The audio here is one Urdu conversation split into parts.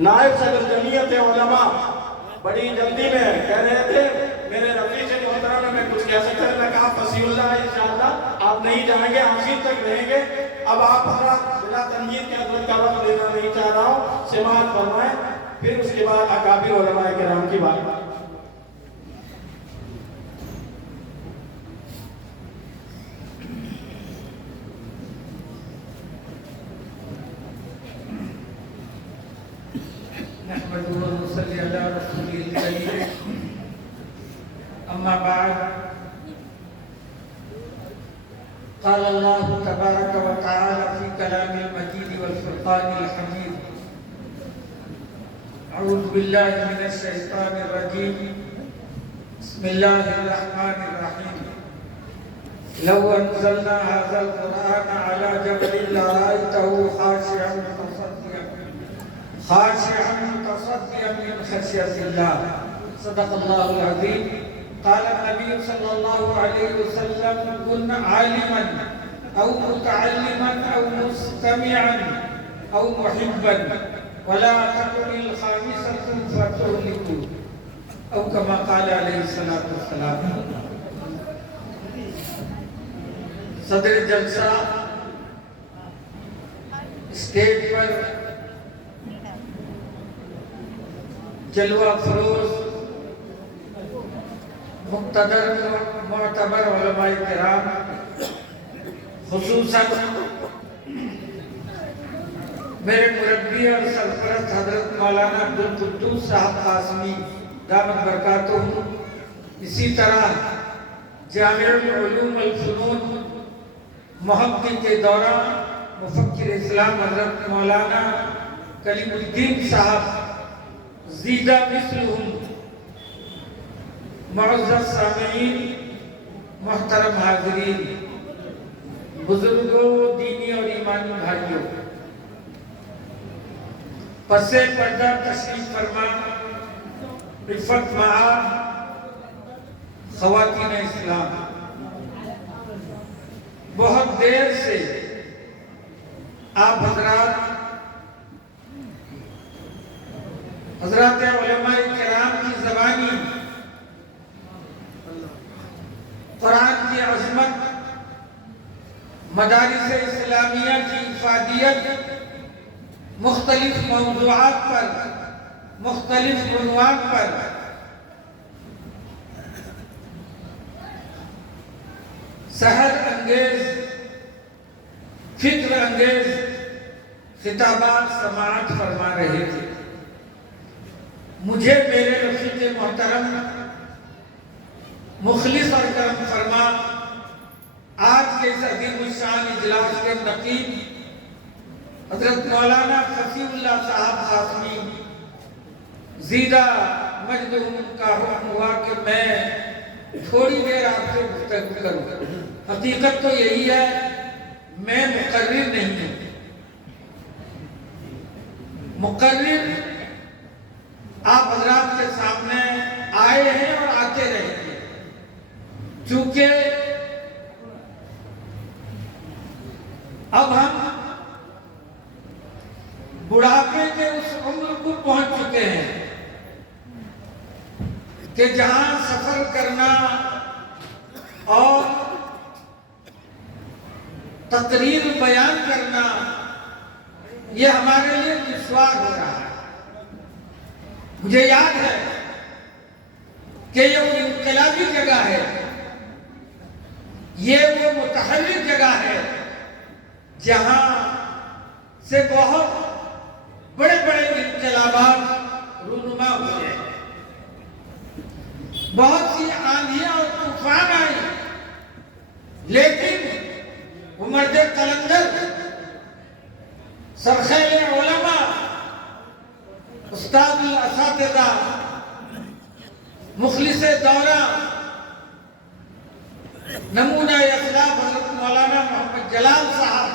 نائب صدر جمعیت علماء بڑی جلدی میں کہہ رہے تھے میرے رفیق محترم میں کچھ کہہ سکتے ہیں، میں کہا فصیح اللہ انشاءاللہ آپ نہیں جائیں گے، آخر تک رہیں گے۔ اب آپ حضرات بلا تنقید کے حضرت کا وقت دینا نہیں چاہ رہا ہوں، سماعت فرمائیں، پھر اس کے بعد اکابر علماء کرام کی بات۔ نحمده ونصلي على رسوله الكريم أما بعد قال الله تبارك وتعالى في كلام المجيد والفرقان الحميد أعوذ بالله من الشيطان الرجيم بسم الله الرحمن الرحيم لو أنزلنا هذا القرآن على جبل لرأيته خاشعا متصدعا من خشية الله صدق الله العظيم قال النبي صلى الله عليه وسلم كن عالما أو متعلما أو مستمعا أو محبا ولا تكن الخامسة فتهلك أو كما قال عليه الصلاة والسلام۔ صدر جلسہ اسٹیج پر جلوہ فروز مقتدر معتبر علماء کرام، خصوصاً میرے مربی اور سرپرست حضرت مولانا عبدالقدوس صاحب قاسمی دامت برکاتہ، اسی طرح جامع العلوم الفنون محقق کے دوران مفکر اسلام حضرت مولانا کلیم الدین صاحب، زیدہ مثلہم، معزز سامعین، محترم حاضرین، بزرگوں، دینی اور ایمانی بھائیوں، پس پردہ تشریف فرما عفت معاب خواتین اسلام، بہت دیر سے آپ حضرات علماء کرام کی زبانی قرآن کی عظمت، مدارس اسلامیہ کی افادیت، مختلف موضوعات پر، مختلف عنوان پر سحر انگیز، فکر انگیز خطابات سماعت فرما رہے تھے۔ مجھے میرے رفیق محترم مخلص اور کرم فرما آج کے اس عظیم الشان اجلاس کے نقیب حضرت مولانا فصیح اللہ صاحب قاسمی زیدہ مجدہم کا حکم ہوا کہ میں تھوڑی دیر آپ سے گفتگو کروں۔ حقیقت تو یہی ہے، میں مقرر نہیں ہوں، مقرر آپ حضرات کے سامنے آئے ہیں اور آتے رہے ہیں، چونکہ اب ہم بڑھاپے کے اس عمر کو پہنچ چکے ہیں کہ جہاں سفر کرنا اور تقریر بیان کرنا یہ ہمارے لیے دشوار ہو رہا ہے۔ مجھے یاد ہے کہ یہ وہ انقلابی جگہ ہے، یہ وہ متحرک جگہ ہے جہاں سے بہت بڑے بڑے انقلابات رونما ہوئے ہیں، بہت سی آندھیاں اور طوفان آئی، لیکن وہ مرد قلندر، سرخیل علماء، استاد الاساتذہ، مخلص دورہ، نمونہ اخلاق حضرت مولانا محمد جلال صاحب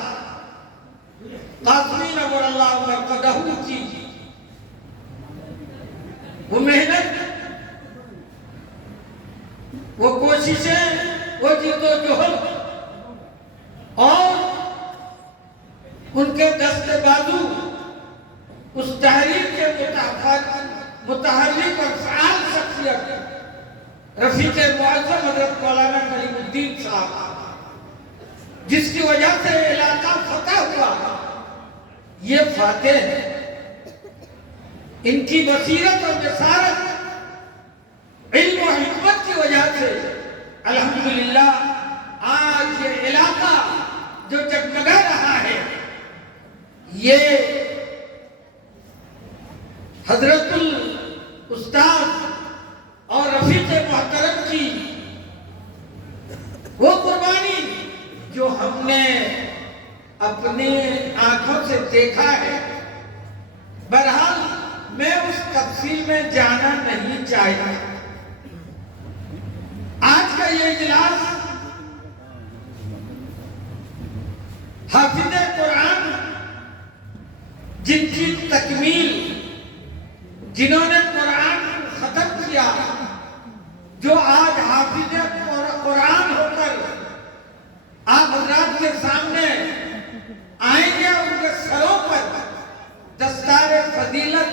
قاسمی نور اللہ مرقدہ کی وہ محنت، وہ کوششیں، وہ جد و جہد اور ان کے دست بازو اس تحریک کے متحرک اور فعال شخصیت رفیق معظم حضرت مولانا کریم الدین صاحب، جس کی وجہ سے علاقہ فتح ہوا، یہ فاتح ہے۔ ان کی بصیرت اور جسارت، علم و حکمت کی وجہ سے الحمدللہ آج یہ علاقہ جو جگمگا رہا ہے، یہ حضرت الاستاذ اور رفیق محترم کی وہ قربانی جو ہم نے اپنے آنکھوں سے دیکھا ہے۔ بہرحال میں اس تفصیل میں جانا نہیں چاہتا۔ آج کا یہ اجلاس حافظ قرآن جن کی تکمیل، جنہوں نے قرآن ختم کیا، جو آج حافظ قرآن ہو کر آپ حضرات کے سامنے آئیں گے، ان کے سروں پر دستار فضیلت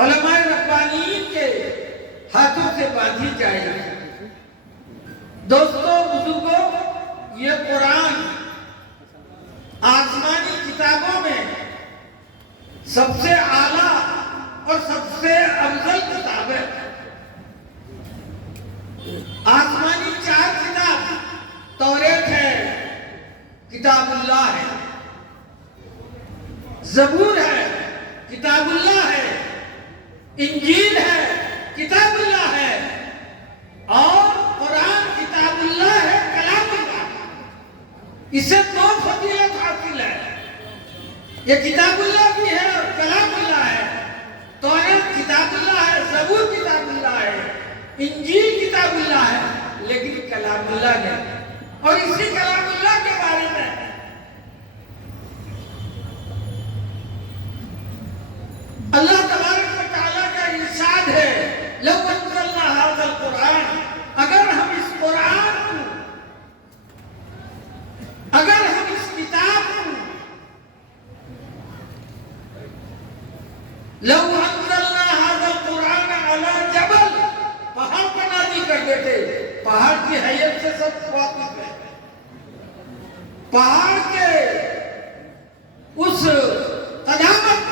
علماء ربانیین کے ہاتھوں سے باندھی جائے گی۔ دوستو، بزرگوں، یہ قرآن آسمانی کتابوں میں سب سے اعلیٰ اور سب سے افضل کتاب ہے۔ آسمانی 4 کتاب توریت ہے، کتاب اللہ ہے، زبور ہے، کتاب اللہ ہے، انجیل ہے، کتاب اللہ ہے، اور قرآن کتاب اللہ ہے، کلام اللہ۔ اسے 2 فضیلت حاصل ہے، یہ کتاب اللہ بھی ہے اور کلام اللہ ہے۔ توریت کتاب اللہ ہے، زبور کتاب اللہ ہے، انجیل کتاب اللہ ہے، لیکن کلام اللہ نہیں۔ اور اسی کلام اللہ کے بارے میں اللہ تبارک و تعالیٰ کا ارشاد ہے، لو انزلنا ھذا القرآن، اگر ہم اس قرآن کو، اگر ہم اس کتاب کو، لو انزلنا ھذا القرآن علی جبل، پہاڑ پر نازل کر دیتے۔ پہاڑ کی حیثیت سے سب واقف ہے، پہاڑ کے اس قدامت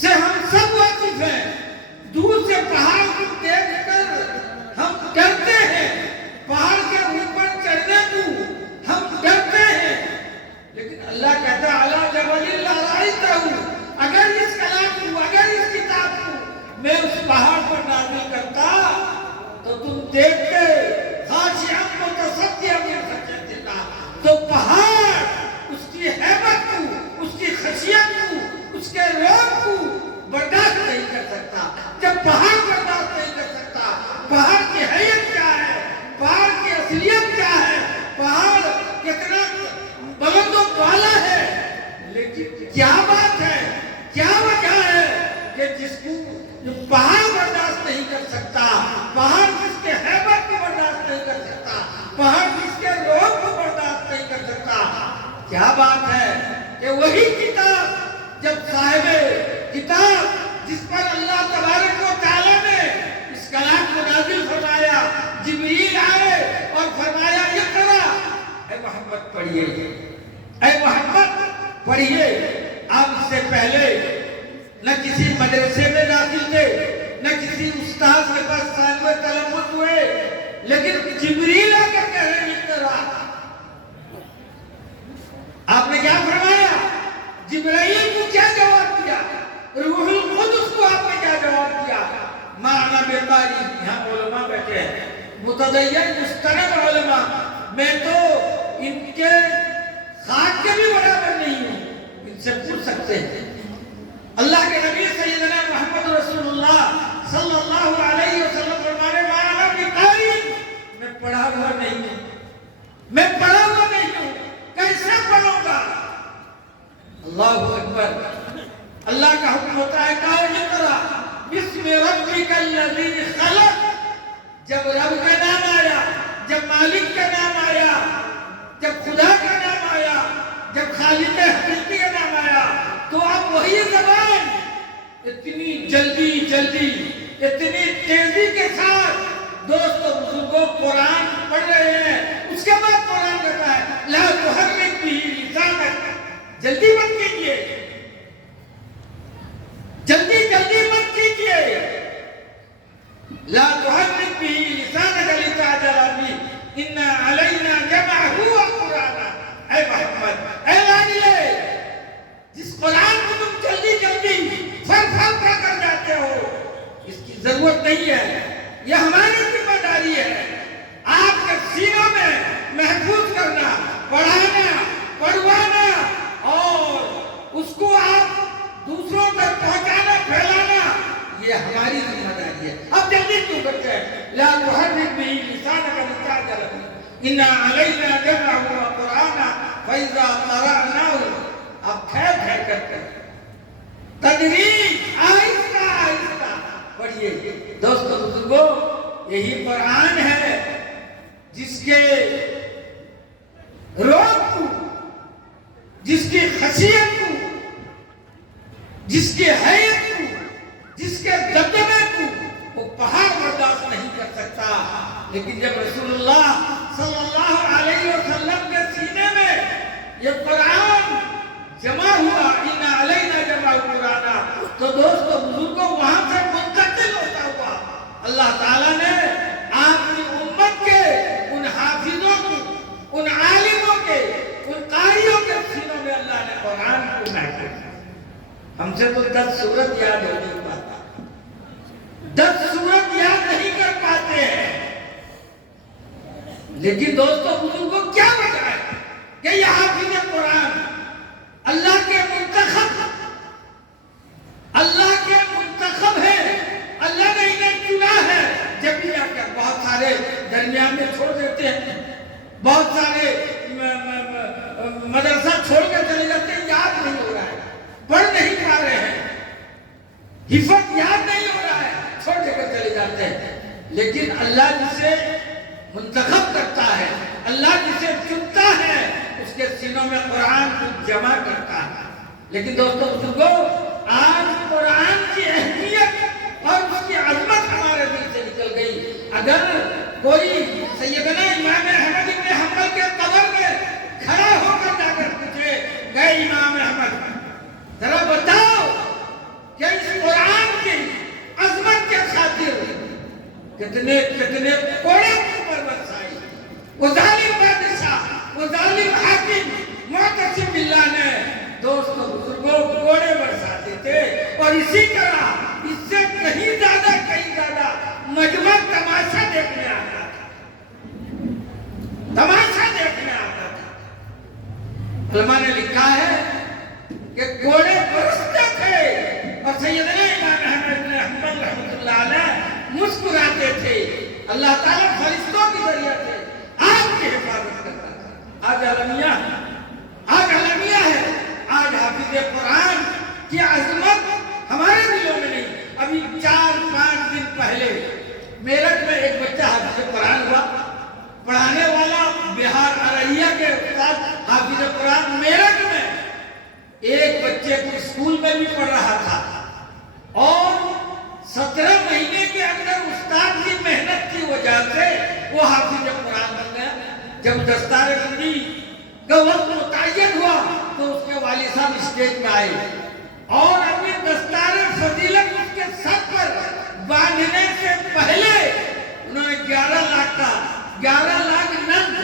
سے ہم سب واقف ہیں۔ دور سے پہاڑ کو دیکھ کر ہم ڈرتے ہیں، پہاڑ کے اوپر چڑھنے کو ہم ڈرتے ہیں، لیکن اللہ کہتا ہے علی جبل لرأیتہ، اگر اس کلام کو، اگر اس کتاب کو میں اس پہاڑ پر نازل کرتا تو تم دیکھ کے خاشعا متصدعا من خشیۃ اللہ، تو پہاڑ اس کی ہیبت کو، اس کی خشیت کو، اس کے رعب کو برداشت نہیں کر سکتا۔ جب پہاڑ برداشت نہیں کر سکتا، پہاڑ کی حیثیت کیا ہے، پہاڑ کی اصلیت کیا ہے، پہاڑ کتنا بلند و بالا ہے، لیکن کیا بات ہے، کیا وجہ ہے کہ جس کو پہاڑ برداشت نہیں کر سکتا، پہاڑ جس کے ہیبت کو برداشت نہیں کر سکتا، پہاڑ جس کے رعب کو برداشت نہیں کر سکتا، کیا بات ہے کہ وہی کتاب جب صاحب کتاب جس پر اللہ تبارک و تعالیٰ نے اس کلام کو نازل فرمایا، جبریل آئے اور فرمایا اقرا، اے محمد پڑھیے، اے محمد پڑھیے۔ آپ اس سے پہلے نہ کسی مدرسے میں داخل تھے، نہ کسی استاد کے پاس ثانوی تلمذ ہوئے، لیکن جبریل آ کر کہہ رہے اقرا۔ آپ نے کیا فرمایا؟ جبرائیل کو کیا جواب دیا؟ روح القدس کو آپ نے کیا جواب دیا؟ معنی بیقاری، یہاں علماء بیٹھے ہیں، متدین مستند علماء، میں تو ان کے خاک کے بھی برابر نہیں ہوں، ان سے پوچھ سکتے ہیں۔ اللہ کے نبی سیدنا محمد رسول اللہ صلی اللہ علیہ وسلم فرمانے معنی بیقاری، میں پڑھا ہوا نہیں ہوں، میں پڑھا ہوا نہیں ہوں، کیسے پڑھوں گا؟ اللہ اکبر۔ اللہ کا حکم ہوتا ہے کہو اقرا بسم ربک الذی خلق، جب رب کا نام آیا، جب مالک کا نام آیا، جب خدا کا نام آیا، جب خالق حقیقی کا نام آیا، تو اب وہی زبان جلدی مت کیجیے، جلدی مت کیجیے. لا تحرک به لسانک لتعجل به ان علینا جمعہ وقرآنہ. اے محمد، اے لاڈلے، جس قرآن کو تم جلدی فر کر جاتے ہو، اس کی ضرورت نہیں ہے. یہ ہماری ذمہ داری ہے آپ کے سینوں میں محفوظ کرنا، پڑھانا، پڑھوانا، اور اس کو آپ دوسروں تک پہنچانا، پھیلانا، یہ ہماری ذمہ داری ہے. اب جلدی کیوں کرتے ہیں؟ لا تحرک به لسانک لتعجل به ان علینا جمعہ وقرآنہ فإذا قرأناه. اب ٹھہر کر تدریج، آہستہ پڑھیے. دوستو بزرگو، یہی قرآن ہے جس کے روح کو، جس کی خشیت کو، جس کی حیت کو، جس کے دبدبے کو وہ پہاڑ برداشت نہیں کر سکتا. لیکن جب رسول اللہ صلی اللہ علیہ وسلم کے سینے میں یہ قرآن جمع ہوا، ان علینا جمع قرآنہ، تو دوستو بزرگوں وہاں سے منتقل ہوتا ہوا اللہ تعالیٰ نے آپ کی امت کے ان حافظوں کو، ان عالموں کے، ان قاریوں کے سینوں میں اللہ نے قرآن کو محفوظ کیا. ہم سے تو 10 سورت یاد ہو نہیں پاتا، 10 سورت یاد نہیں کر پاتے ہیں. لیکن دوستو بزرگوں کیا وجہ ہے کہ یہ حافظ قرآن اللہ کے منتخب ہے، اللہ نے انہیں چنا ہے. جب بھی آپ کر بہت سارے درمیان میں چھوڑ دیتے ہیں، بہت سارے مدرسہ چھوڑ کے چلے جاتے ہیں، یاد نہیں ہو رہا ہے، پڑھ نہیں پا رہے ہیں، حفظ یاد نہیں ہو رہا ہے، چھوڑ دے کر چلے جاتے ہیں. لیکن اللہ جسے منتخب کرتا ہے، اللہ جسے چنتا ہے، اس کے سینوں میں قرآن کو جمع کرتا ہے. لیکن دوستو بزرگوں، آج قرآن کی اہمیت اور اس کی عظمت ہمارے دل سے نکل گئی. اگر کوئی سیدنا امام احمد بن حنبل کے قبر میں کھڑا ہو کر جا کر پوچھے، گئے امام احمد ذرا بتاؤ کہ اس قرآن کی عظمت کے خاطر کتنے کوڑے پر برسائی، وہ ظالم بادشاہ، وہ ظالم حاکم معتصم باللہ نے دوستو بزرگوں کوڑے برساتے تھے. اور اسی طرح اس سے کہیں زیادہ مجمع تماشا دیکھنے آتا تھا. علماء نے لکھا ہے کہ کوڑے برستے تھے اور سیدنا امام احمد بن حنبل رحمۃ اللہ علیہ مسکراتے تھے. اللہ تعالیٰ فرشتوں کی ذریعہ سے آپ کی حفاظت کرتا تھا. آج المیہ ہے، آج حافظ قرآن کی عظمت ہمارے دلوں میں نہیں. ابھی 4-5 دن پہلے میرٹھ میں ایک بچہ حافظ قرآن ہوا. پڑھانے والا بہار ارریہ کے استاد حافظ قرآن میرٹھ میں ایک بچے کو اسکول میں بھی پڑھ رہا تھا، اور 17 مہینے کے اندر استاد کی محنت کی وجہ سے وہ حافظ قرآن بن گیا. جب دستار بندی کا وقت متعین ہوا تو اس کے والد صاحب اسٹیج میں آئے اور اپنی دستار فضیلت اس کے سر پر باندھنے سے پہلے انہوں نے 11 لاکھ نقد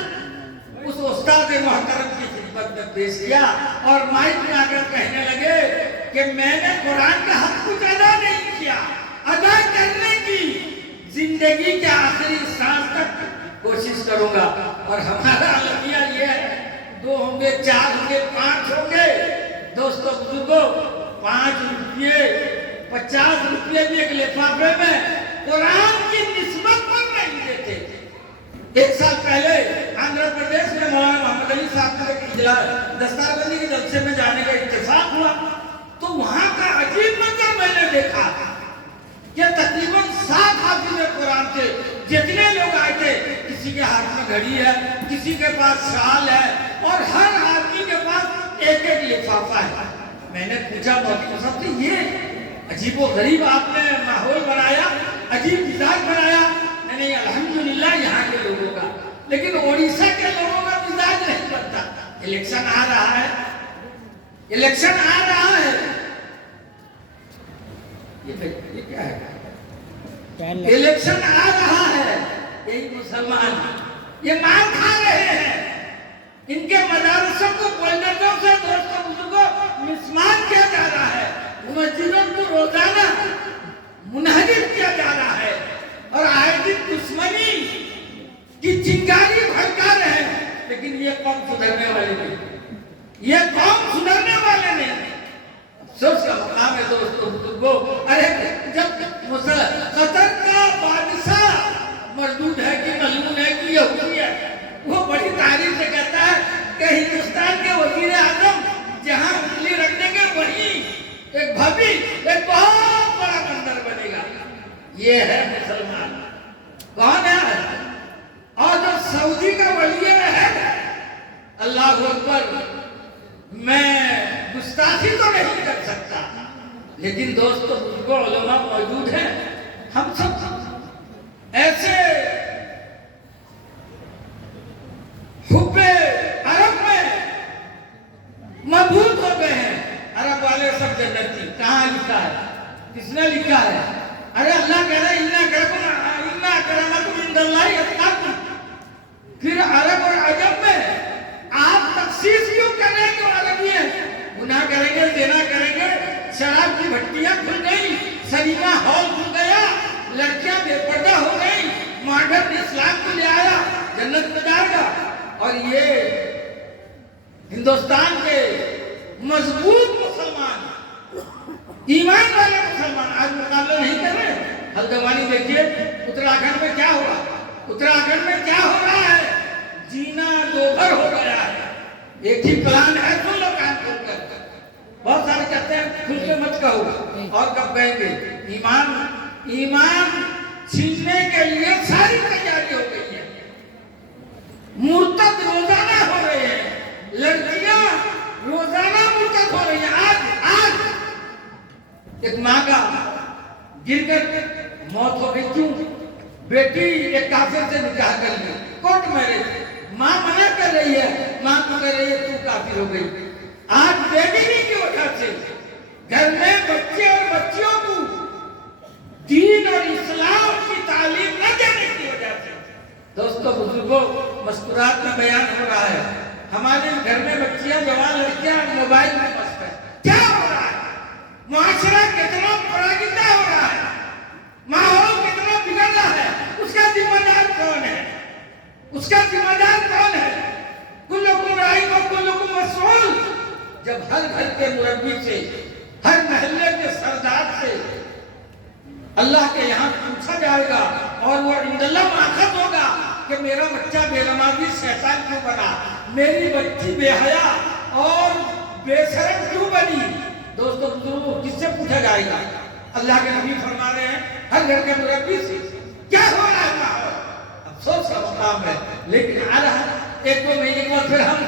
اس استاد محترم کی خدمت میں پیش کیا اور مائک میں آ کر کہنے لگے کہ میں نے قرآن کا حق کچھ ادا نہیں کیا، ادا کرنے کی زندگی کے آخری سانس تک کوشش کروں گا. اور ہمارا المیہ یہ ہے، 2 ہوں گے، 4 ہوں گے، 5 ہوں گے. دوستو بزرگوں، 5 روپئے 50 روپئے بھی ایک لفافے میں قرآن کی نسبت پر نہیں دیتے. 1 سال پہلے آندھرا پردیش میں مولانا محمد علی صاحب کا دستار بندی کے جلسے میں جانے کا اتفاق ہوا تو وہاں کا عجیب منظر میں نے دیکھا کہ تقریباً 7 حافظ قرآن تھے. جتنے لوگ آئے تھے، کسی کے ہاتھ میں گھڑی ہے، کسی کے پاس شال ہے، اور ہر آدمی کے پاس ایک لفافہ ہے. میں نے پوچھا مولوی صاحب سے، یہ عجیب و غریب آپ نے ماحول بنایا، عجیب مزاج بنایا. نہیں، الحمدللہ یہاں کے لوگوں کا، لیکن اڑیسہ کے لوگوں کا مزاج نہیں بنتا. الیکشن آ رہا ہے، الیکشن آ رہا ہے، یہ کیا ہے؟ الیکشن آ رہا ہے، یہی مسلمان یہ مار کھا رہے ہیں، ان کے مدارسوں کو بلڈوزروں سے دوستوں بزرگوں مسمار کیا جا رہا ہے، مسجدوں کو روزانہ منہدم کیا جا رہا ہے، اور آئے دن دشمنی کی چنگاری بھڑکا رہے ہیں، لیکن یہ قوم سدھرنے والے نہیں، یہ قوم سدھرنے والے نہیں۔ افسوس کا مقام ہے دوستوں بزرگوں، ارے جب قطر کا بادشاہ مردود ہے کہ ملعون ہے کہ یہودی ہے، وہ بڑی تعریف سے کہتا ہے کہ ہندوستان کے وزیر اعظم جہاں انگلی رکھنے کے وہیں ایک بھابی ایک بہت بڑا مندر بنے گا۔ یہ ہے مسلمان، کون ہے؟ اور جو سعودی کا ولی ہے، اللہ اکبر، میں گستاخی تو نہیں کر سکتا، لیکن دوستوں بزرگوں علماء موجود ہیں، ہم سب ایسے حب عرب میں مبہوت ہو گئے ہیں، عرب والے سب جنتی، کہاں لکھا ہے؟ کس نے لکھا ہے؟ ارے اللہ کہہ رہا ہے اِنَّ أَكْرَمَكُمْ عِندَ اللَّهِ أَتْقَاكُمْ۔ پھر عرب اور عجم میں آپ تخصیص کیوں کر رہے ہیں کہ عربی ہیں؟ گناہ کریں گے، زنا کریں گے، شراب کی بھٹیاں کھل گئی، سنیما ہال کھل گیا، لڑکیاں بے پردہ ہو گئی، ماڈرن اسلام کو لے آیا، جنت میں جائے گا۔ اور یہ ہندوستان کے مضبوط مسلمان، ایمان والے مسلمان آج مقابلہ نہیں کر رہے۔ ہلدوانی دیکھیے اتراکھنڈ میں کیا ہو رہا ہے، اتراکھنڈ میں کیا ہو رہا ہے، جینا دوبھر ہو گیا ہے۔ ایک ہی پلان ہے، سن لو کان کھول کر، بہت سارے کہتے ہیں کھل کے مت کہو، اور کب کہیں گے؟ ایمان چھیننے کے لیے ساری تیاری ہو گئی ہے، مرتد روزانہ ہو رہے ہیں، لڑکیاں روزانہ مرتد ہو رہی ہیں۔ آج ایک ماں کا گر کر موت ہو گئی، کیوں؟ بیٹی ایک کافر سے نکاح کر لی، کورٹ میرج، ماں منع کر رہی ہے، ماں کو کہہ رہی ہے تو کافر ہو گئی۔ آج بیٹی کی وجہ سے گھر میں بچے اور بچیوں کو دین اور اسلام کی تعلیم نہ دینے کی وجہ سے، دوستوں بزرگوں مذکورات میں بیان ہو رہا ہے، ہمارے گھر میں بچیاں جوان لڑکیاں موبائل میں مست ہیں۔ کیا ہو رہا ہے؟ معاشرہ کتنا پراگندہ ہو رہا ہے، ماحول کتنا بگڑ رہا ہے، اس کا ذمہ دار کون ہے؟ اس کا ذمہ دار کون ہے؟ کلکم راعٍ و کلکم مسئول۔ جب ہر گھر کے مربی سے، ہر محلے کے سردار سے اللہ کے یہاں پوچھا جائے گا، اور وہ عند اللہ ماخذ ہوگا کہ میرا بچہ بے نمازی شیطان کیوں بنا، میری بچی بے حیا اور بے شرم کیوں بنی، دوستوں بزرگوں کس سے پوچھا جائے گا؟ اللہ کے نبی فرما رہے ہیں ہر گھر کے مربی سے۔ کیا ہو رہا ہے ماحول؟ افسوس کا مقام ہے، لیکن آ رہا ہے ایک دو مہینے کے بعد پھر ہم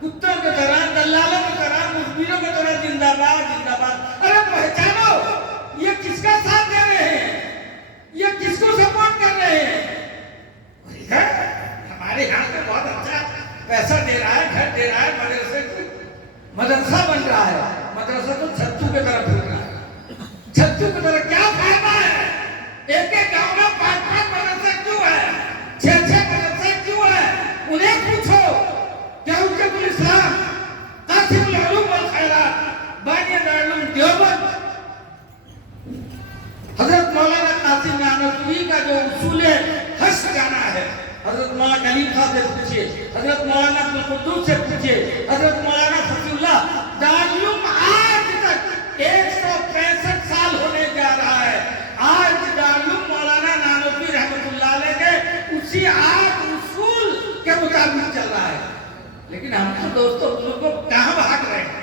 کتوں کی طرح، دلالوں کی طرح، مخبروں کی طرح زندہ باد زندہ باد۔ ارے پہچانو یہ کس کا ساتھ دے رہے ہیں، یہ کس کو سپورٹ کر رہے ہیں؟ ہمارے یہاں سے بہت اچھا پیسہ دے رہا ہے، گھر دے رہا ہے، مدرسہ بن رہا ہے، مدرسہ تو چھتو کی طرف پھر رہا ہے، چھتو کی طرف کیا فائدہ ہے؟ ایک ایک گاؤں میں 5 مدرسے کیوں ہے، 6 مدرسے کیوں ہے؟ انہیں پوچھو کیا حجت الاسلام، قاسم العلوم والخیرات، بانی دارالعلوم دیوبند، حضرت مولانا قاسم نانوتوی کا جو اصول حشر جانا ہے، حضرت مولانا کلیم صاحب سے پوچھئے، حضرت مولانا عبدالقدوس سے پوچھئے، حضرت مولانا فضل اللہ، دارالعلوم آج تک 165 سال ہونے جا رہا ہے، آج دارالعلوم مولانا نانوتوی رحمت اللہ علیہ کے اسی 8 اصول کے مطابق چل رہا ہے۔ لیکن ہم تو دوستوں بزرگوں کہاں بھاگ رہے ہیں،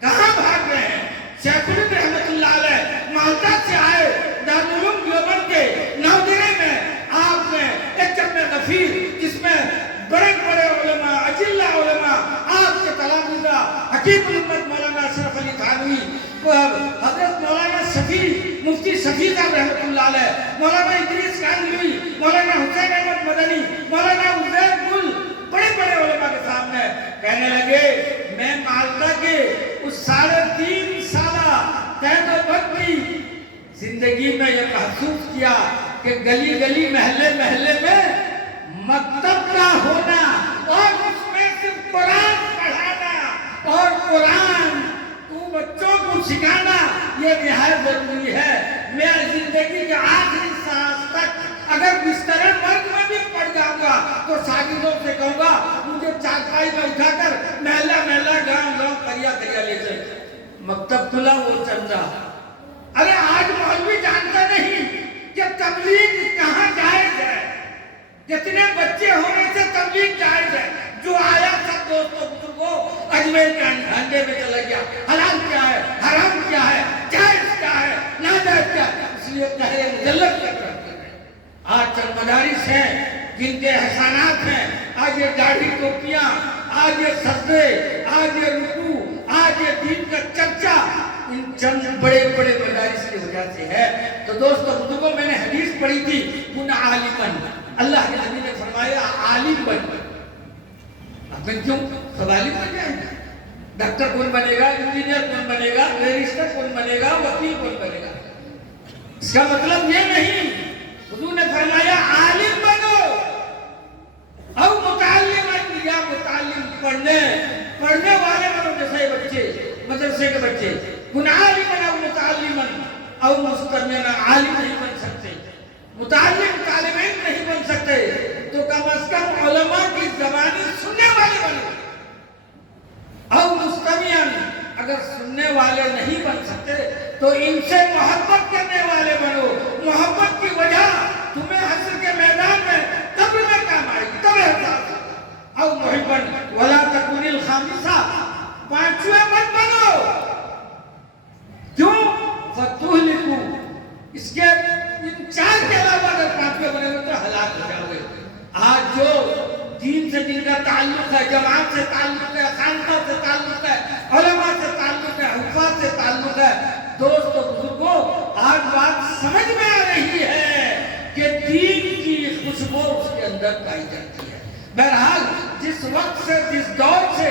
کہاں بھاگ رہے ہیں؟ شیخ الہند رحمت اللہ علیہ مالٹا سے آئے، دارالعلوم دیوبند کے نودرے میں آپ نے ایک جمع غفیر جس میں بڑے بڑے علماء، اجلہ علماء، آپ کے تلامذہ حکیم الامت مولانا اشرف علی تھانوی، حضرت مولانا شفیع، مفتی شفیع صاحب رحمت اللہ علیہ، مولانا ادریس کاندھلوی، مولانا حسین احمد مدنی، مولانا عزیر گل، بڑے بڑے علماء کے سامنے کہنے لگے میں مالٹا کے اس 3.5 سالہ قید و بند کی زندگی میں یہ محسوس کیا کہ گلی گلی محلے محلے میں مکتب کا ہونا اور اس میں صرف قرآن پڑھانا اور قرآن تو بچوں کو سکھانا یہ نہایت ضروری ہے۔ میں زندگی کے آخری سانس تک اگر بستر مرگ میں بھی پڑ جاؤں گا تو شاگردوں سے کہوں گا مجھے چارپائی میں اٹھا کر محلہ محلہ گاؤں گاؤں قریہ قریہ لے چلے۔ مکتب کھلا وہ چندہ۔ ارے آج مولوی جانتا نہیں کہ تبلیغ کہاں جائز ہے، کتنے بچے ہونے سے تبلیغ جائز ہے۔ جو آیا سب دوستوں بزرگوں اجمیر کے انڈے میں چلا گیا، حلال کیا ہے، حرام کیا ہے، جائز کیا ہے، ناجائز کیا ہے، اس لیے کہے مجلد کر کرتے ہیں۔ آج چند مدارس ہیں جن کے احسانات ہیں، آج یہ داڑھی ٹوپیاں، آج یہ سجدے، آج یہ رکوع، آج یہ دین کا چرچا ان چند بڑے بڑے مدارس کی وجہ سے ہے۔ تو دوستو بزرگوں میں نے حدیث پڑھی تھی کن عالمن، اللہ کے نبی نے فرمایا عالم بن۔ اب میں کیوں سب عالم بن جائیں گے؟ ڈاکٹر کون بنے گا، انجینئر کون بنے گا، بیرسٹر کون بنے گا، وکیل کون بنے گا؟ اس کا مطلب یہ نہیں، حضور نے فرمایا عالم بنو او متعلم، یا متعلم پڑھنے والے بنو، جیسے بچے مدرسے کے بچے کن عالما او متعلما او مستمعا، عالم نہیں بن سکتے، متعلم طالب علم نہیں بن سکتے، تو کم از کم علماء کی زبانی سننے والے بنو۔ او مستمعا، اگر سننے والے نہیں بن سکتے تو ان سے محبت کرنے والے بنو۔ محبت کی وجہ تمہیں حشر کے میدان میں قبر میں کام آئے گی، تب احساس۔ او محبا ولا تکون الخامسہ، پانچویں مت بنو۔ کیوں؟ فتہلکوا، اس کے ان 4 کے علاوہ اگر پانچویں بنے ہوئے تو ہلاک ہو جاؤ گے۔ آج جو دین سے جن کا تعلق ہے، جماعت سے تعلق ہے، خانقاہ سے تعلق ہے، علماء سے تعلق ہے، حفاظ سے تعلق ہے، دوستو بزرگوں آج بات سمجھ میں آ رہی ہے کہ دین کی خوشبو اس کے اندر پائی جاتی ہے۔ بہرحال جس وقت سے، جس دور سے،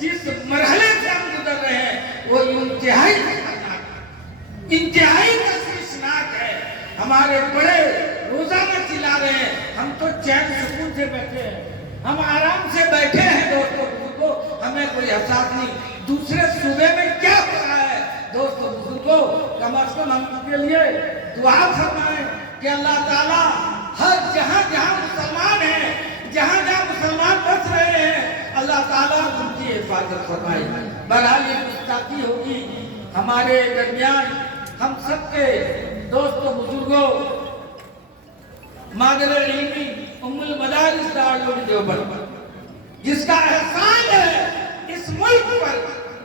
جس مرحلے سے ہم گزر رہے ہیں وہ انتہائی خطرناک، انتہائی تشویشناک ہے۔ ہمارے بڑے روزانہ چلا رہے ہیں، ہم تو چین سکون سے بیٹھے ہیں، ہم آرام سے بیٹھے ہیں دوستو بزرگوں، ہمیں کوئی احساس نہیں دوسرے صوبے میں کیا ہو رہا ہے۔ دوستو بزرگوں کم از کم ہم کے لیے دعا فرمائیں کہ اللہ تعالیٰ ہر جہاں جہاں مسلمان ہیں، جہاں جہاں مسلمان بس رہے ہیں، اللہ تعالیٰ ان کی حفاظت فرمائے۔ بہرحال یہ گستاخی ہوگی ہمارے درمیان ہم سب کے دوستو بزرگوں، مادر علمی ام المدارس دارالعلوم دیوبند جس کا احسان ہے اس ملک پر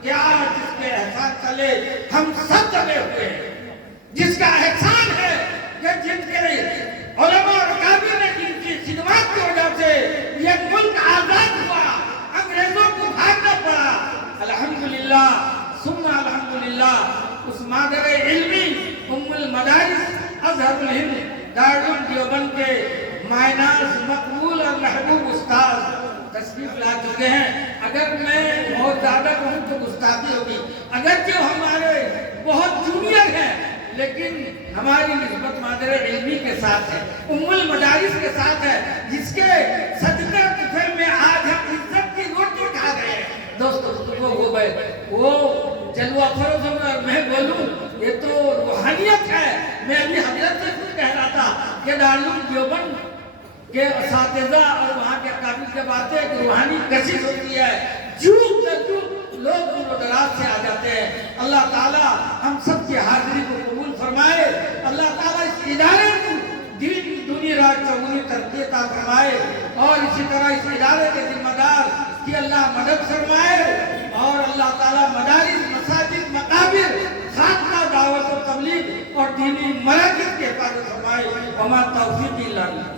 کہ آج جس کے احسان چلے ہم سب دبے ہوئے ہیں، جس کا احسان ہے کہ جن کے علماء اور اکابر نے جن کی خدمات کی وجہ سے یہ ملک آزاد ہوا، انگریزوں کو بھاگنا پڑا۔ الحمدللہ ثم الحمدللہ اس مادر علمی ام المدارس ازہر الہند دارالعلوم دیوبند کے مائناز مقبول اور محبوب استاد تشریف لا چکے ہیں۔ اگر میں بہت زیادہ کہوں تو گستاخی ہوگی، اگرچہ ہمارے بہت جونیئر ہیں لیکن ہماری نسبت مادر علمی کے ساتھ ہے، ام المدارس کے ساتھ ہے، جس کے صدقہ طفل میں آج ہم عزت کی روٹی کھا رہے ہیں۔ دوستو وہ جلوہ فروز میں بولوں یہ تو روحانیت ہے۔ میں ابھی حضرت سے کچھ کہہ رہا تھا کہ دارالعلوم دیوبند کے اساتذہ اور وہاں کے اکابر جب آتے ہیں کہ روحانی کشش ہوتی ہے، جھوک در لوگ دور و دراز سے آ جاتے ہیں۔ اللہ تعالیٰ ہم سب کی حاضری کو قبول فرمائے، اللہ تعالیٰ اس ادارے کو دین دنیا راج چوگنی ترقی عطا فرمائے، اور اسی طرح اس ادارے کے ذمہ دار کی اللہ مدد فرمائے، اور اللہ تعالیٰ مدارس، مساجد، مقابر، خانقاہ، دعوت و تبلیغ اور دینی مراکز کے حفاظت فرمائے۔ وما توفیق الا باللہ۔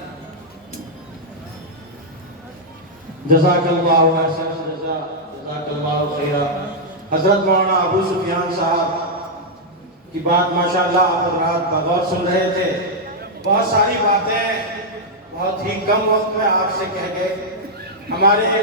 جزاک اللہ احسن جزا، جزاک اللہ خیرہ۔ حضرت مولانا ابو سفیان صاحب کی بات ماشاءاللہ آپ حضرات بغور سن رہے تھے، بہت ساری باتیں بہت ہی کم وقت میں آپ سے کہہ گئے۔ ہمارے